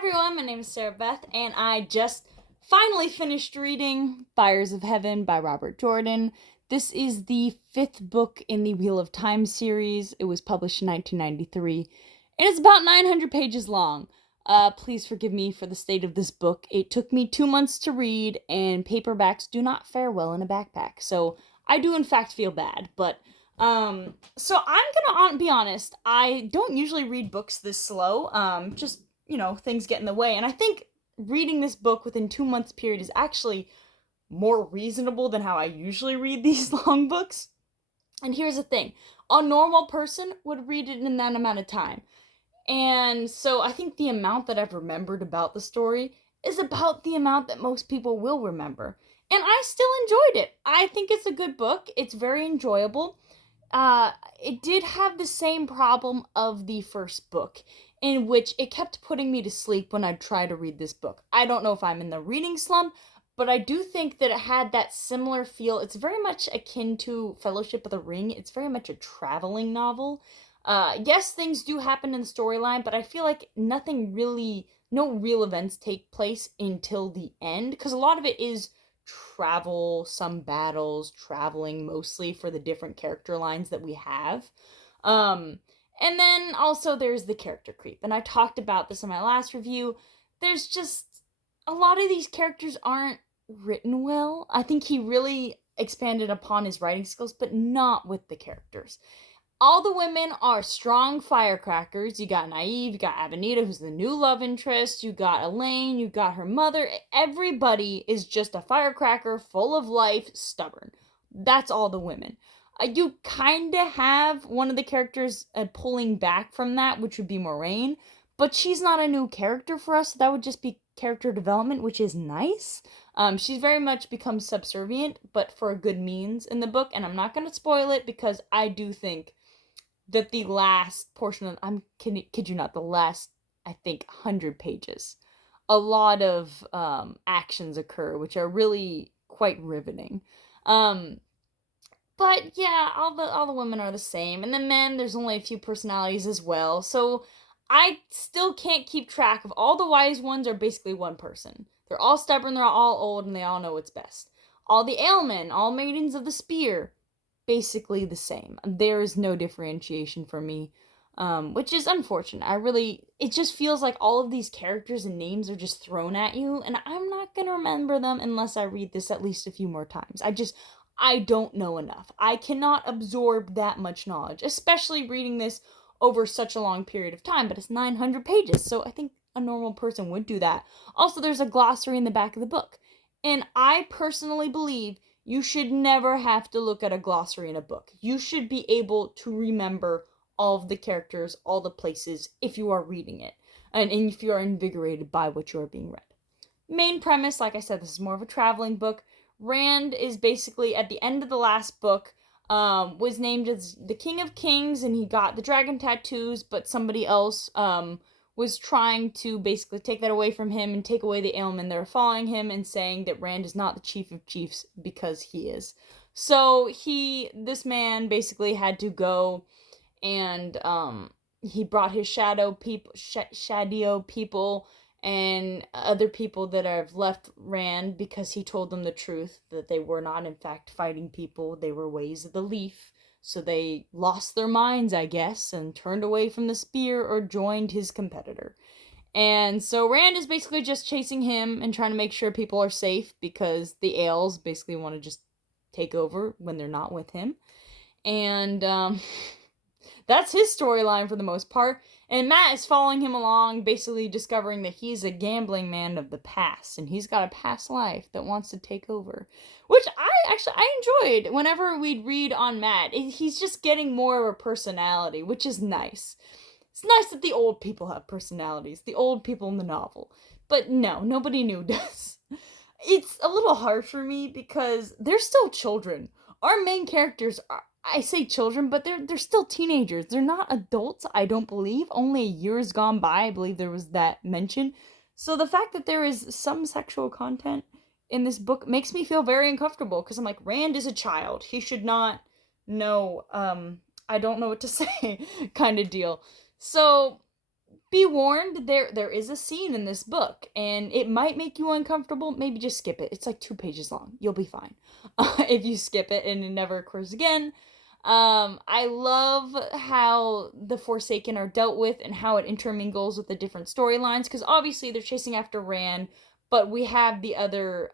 everyone, my name is Sarah Beth, and I just finally finished reading Fires of Heaven by Robert Jordan. This is the fifth book in the Wheel of Time series. It was published in 1993, and it's about 900 pages long. Please forgive me for the state of this book. It took me 2 months to read, and paperbacks do not fare well in a backpack, so I do in fact feel bad, but so I'm gonna be honest, I don't usually read books this slow, just, things get in the way, and I think reading this book within 2 months period is actually more reasonable than how I usually read these long books. And here's the thing, a normal person would read it in that amount of time. And so I think the amount that I've remembered about the story is about the amount that most people will remember. And I still enjoyed it. I think it's a good book. It's very enjoyable. It did have the same problem of the first book, in which it kept putting me to sleep when I'd try to read this book. I don't know if I'm in the reading slump, but I do think that it had that similar feel. It's very much akin to Fellowship of the Ring. It's very much a traveling novel. Yes, things do happen in the storyline, but I feel like no real events take place until the end, because a lot of it is travel, some battles, traveling mostly for the different character lines that we have. And then also there's the character creep, and I talked about this in my last review. There's just a lot of these characters aren't written well. I think he really expanded upon his writing skills, but not with the characters. All the women are strong firecrackers. You got Nynaeve, you got Avenida, who's the new love interest, you got Elaine, you got her mother. Everybody is just a firecracker, full of life, stubborn. That's all the women. You kind of have one of the characters pulling back from that, which would be Moiraine, but she's not a new character for us, so that would just be character development, which is nice. She's very much become subservient, but for a good means in the book, and I'm not going to spoil it because I do think that the last portion of, kid you not, the last, I think, 100 pages, a lot of actions occur, which are really quite riveting. But yeah, all the women are the same, and the men, there's only a few personalities as well. So I still can't keep track of all the wise ones are basically one person. They're all stubborn, they're all old, and they all know what's best. All the Ailmen, all maidens of the spear, basically the same. There is no differentiation for me, which is unfortunate. It just feels like all of these characters and names are just thrown at you, and I'm not gonna remember them unless I read this at least a few more times. I don't know enough. I cannot absorb that much knowledge, especially reading this over such a long period of time, but it's 900 pages, so I think a normal person would do that. Also, there's a glossary in the back of the book, and I personally believe you should never have to look at a glossary in a book. You should be able to remember all of the characters, all the places, if you are reading it, and if you are invigorated by what you are being read. Main premise, like I said, this is more of a traveling book. Rand is basically, at the end of the last book, was named as the King of Kings, and he got the dragon tattoos, but somebody else was trying to basically take that away from him and take away the ailment that are following him, and saying that Rand is not the Chief of Chiefs because he is. So this man basically had to go, and he brought his shadow people and other people that have left Rand, because he told them the truth, that they were not in fact fighting people, they were ways of the leaf. So they lost their minds, I guess, and turned away from the spear or joined his competitor. And so Rand is basically just chasing him and trying to make sure people are safe, because the Ales basically want to just take over when they're not with him. And that's his storyline for the most part. And Mat is following him along, basically discovering that he's a gambling man of the past, and he's got a past life that wants to take over. Which I enjoyed whenever we'd read on Mat. He's just getting more of a personality, which is nice. It's nice that the old people have personalities, the old people in the novel. But no, nobody new does. It's a little hard for me because they're still children. Our main characters are, I say children, but they're still teenagers. They're not adults, I don't believe. Only years gone by, I believe there was that mention. So the fact that there is some sexual content in this book makes me feel very uncomfortable, because I'm like, Rand is a child. He should not know, I don't know what to say kind of deal. So be warned, there is a scene in this book, and it might make you uncomfortable. Maybe just skip it. It's like 2 pages long. You'll be fine if you skip it and it never occurs again. I love how the Forsaken are dealt with and how it intermingles with the different storylines, because obviously they're chasing after Rand, but we have the other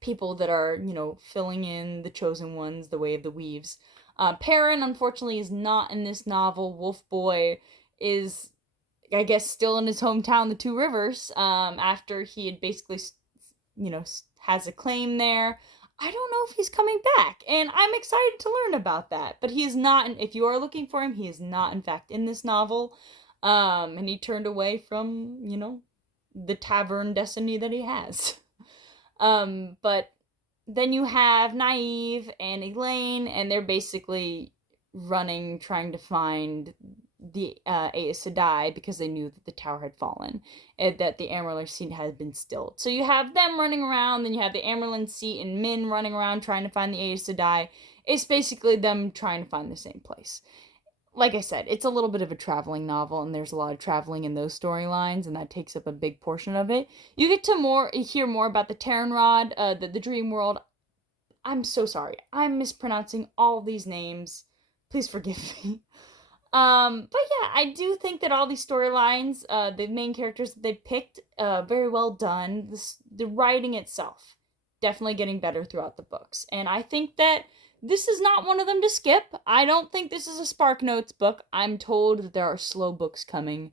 people that are, filling in the chosen ones, the Way of the Weaves. Perrin, unfortunately, is not in this novel. Wolf Boy is, I guess, still in his hometown, the Two Rivers, after he had basically, has a claim there. I don't know if he's coming back, and I'm excited to learn about that. But he is not, if you are looking for him, he is not, in fact, in this novel. And he turned away from, the tavern destiny that he has. But then you have Nynaeve and Egwene, and they're basically running, trying to find the Aes Sedai, because they knew that the tower had fallen, and that the Amyrlin seat had been stilled. So you have them running around, then you have the Amyrlin seat and Min running around trying to find the Aes Sedai. It's basically them trying to find the same place. Like I said, it's a little bit of a traveling novel, and there's a lot of traveling in those storylines, and that takes up a big portion of it. You get to hear more about the Terranrod, the Dream World. I'm so sorry. I'm mispronouncing all these names. Please forgive me. But yeah, I do think that all these storylines, the main characters that they picked, very well done. The writing itself, definitely getting better throughout the books. And I think that this is not one of them to skip. I don't think this is a Spark Notes book. I'm told that there are slow books coming.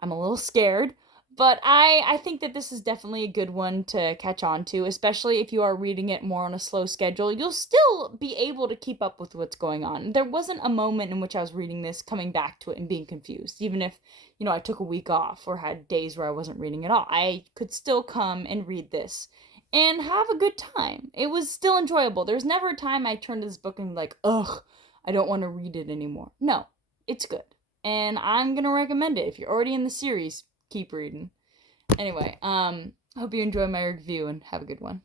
I'm a little scared. But I think that this is definitely a good one to catch on to, especially if you are reading it more on a slow schedule. You'll still be able to keep up with what's going on. There wasn't a moment in which I was reading this, coming back to it and being confused. Even if, I took a week off or had days where I wasn't reading at all, I could still come and read this and have a good time. It was still enjoyable. There's never a time I turned to this book and like, ugh, I don't want to read it anymore. No, it's good. And I'm going to recommend it. If you're already in the series, keep reading. Anyway, hope you enjoy my review and have a good one.